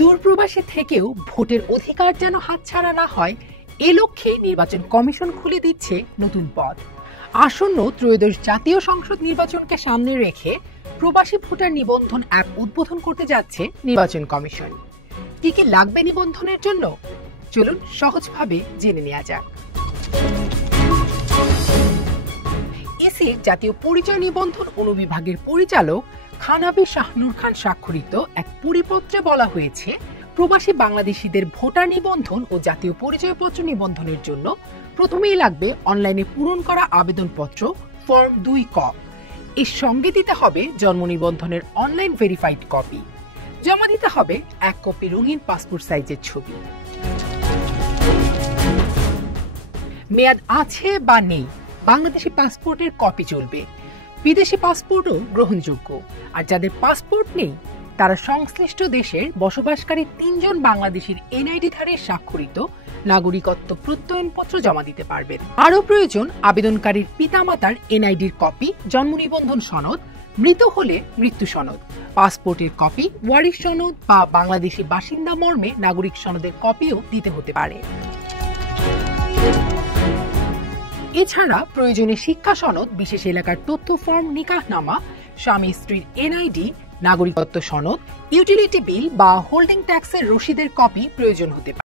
দূরপ্রবাসে থেকেও ভোটের অধিকার যেন হাতছাড়া না হয় এ লক্ষ্যে নির্বাচন কমিশন খুলে দিচ্ছে নতুন পথ। আসন্ন ত্রয়োদশ জাতীয় সংসদ নির্বাচনকে সামনে রেখে প্রবাসী ভোটার নিবন্ধন অ্যাপ উদ্বোধন করতে যাচ্ছে নির্বাচন কমিশন। কি কি লাগবে নিবন্ধনের জন্য, চলুন সহজভাবে জেনে নেওয়া যাক। ইসির জাতীয় পরিচয় নিবন্ধন অনুবিভাগের পরিচালক খানাবি শাহনুর খান স্বাক্ষরিত এক পরিপত্রে বলা হয়েছে, প্রবাসী বাংলাদেশিদের ভোটার নিবন্ধন ও জাতীয় পরিচয়পত্র নিবন্ধনের জন্য প্রথমেই লাগবে অনলাইনে পূরণ করা আবেদনপত্র ফর্ম 2 ক। এর সঙ্গে দিতে হবে জন্ম নিবন্ধনের অনলাইন ভেরিফাইড কপি। জমা দিতে হবে 1 কপি রঙিন পাসপোর্ট সাইজের ছবি। মেয়াদ আছে বা নেই, বাংলাদেশি পাসপোর্টের কপি চলবে। বিদেশি পাসপোর্টও গ্রহণযোগ্য। আর যাদের পাসপোর্ট নেই তারা সংশ্লিষ্ট দেশের বসবাসকারী 3 জন বাংলাদেশির এনআইডি-ধারীর স্বাক্ষরিত নাগরিকত্ব প্রত্যয়নপত্র জমা দিতে পারবেন। আরও প্রয়োজন আবেদনকারীর পিতামাতার এনআইডির কপি, জন্ম নিবন্ধন সনদ, মৃত হলে মৃত্যু সনদ, পাসপোর্টের কপি, ওয়ারিশ সনদ বা বাংলাদেশি বাসিন্দা মর্মে নাগরিক সনদের কপিও দিতে হতে পারে। এছাড়া প্রয়োজনে শিক্ষা সনদ, বিশেষ এলাকার তথ্য ফর্ম, নিকাহনামা, স্বামী স্ত্রীর এনআইডি, নাগরিকত্ব সনদ, ইউটিলিটি বিল বা হোল্ডিং ট্যাক্সের রসিদের কপি প্রয়োজন হতে পারে।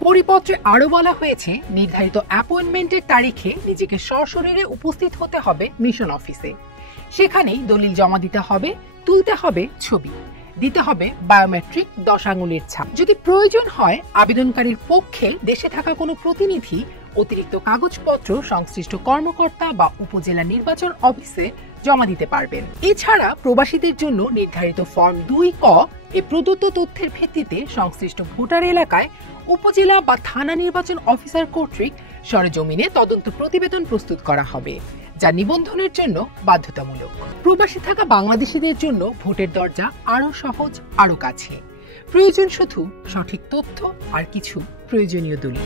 পরিপত্রে আরও বলা হয়েছে, নির্ধারিত অ্যাপয়েন্টমেন্টের তারিখে নিজেকে সশরীরে উপস্থিত হতে হবে মিশন অফিসে। সেখানেই দলিল জমা দিতে হবে, তুলতে হবে ছবি, দিতে হবে বায়োমেট্রিক 10 আঙুলের ছাপ। যদি প্রয়োজন হয় আবেদনকারীর পক্ষে দেশে থাকা কোনো প্রতিনিধি অতিরিক্ত কাগজপত্র সংশ্লিষ্ট কর্মকর্তা বা উপজেলা নির্বাচন অফিসে জমা দিতে পারবেন। এছাড়া প্রবাসীদের জন্য নির্ধারিত ফর্ম 2 ক এ প্রদত্ত তথ্যের ভিত্তিতে সংশ্লিষ্ট ভোটার এলাকায় উপজেলা বা থানা নির্বাচন অফিসার কর্তৃক সরেজমিনে তদন্ত প্রতিবেদন প্রস্তুত করা হবে, যা নিবন্ধনের জন্য বাধ্যতামূলক। প্রবাসী থাকা বাংলাদেশিদের জন্য ভোটের দরজা আরো সহজ, আরো কাছে। প্রয়োজন শুধু সঠিক তথ্য আর কিছু প্রয়োজনীয় দলিল।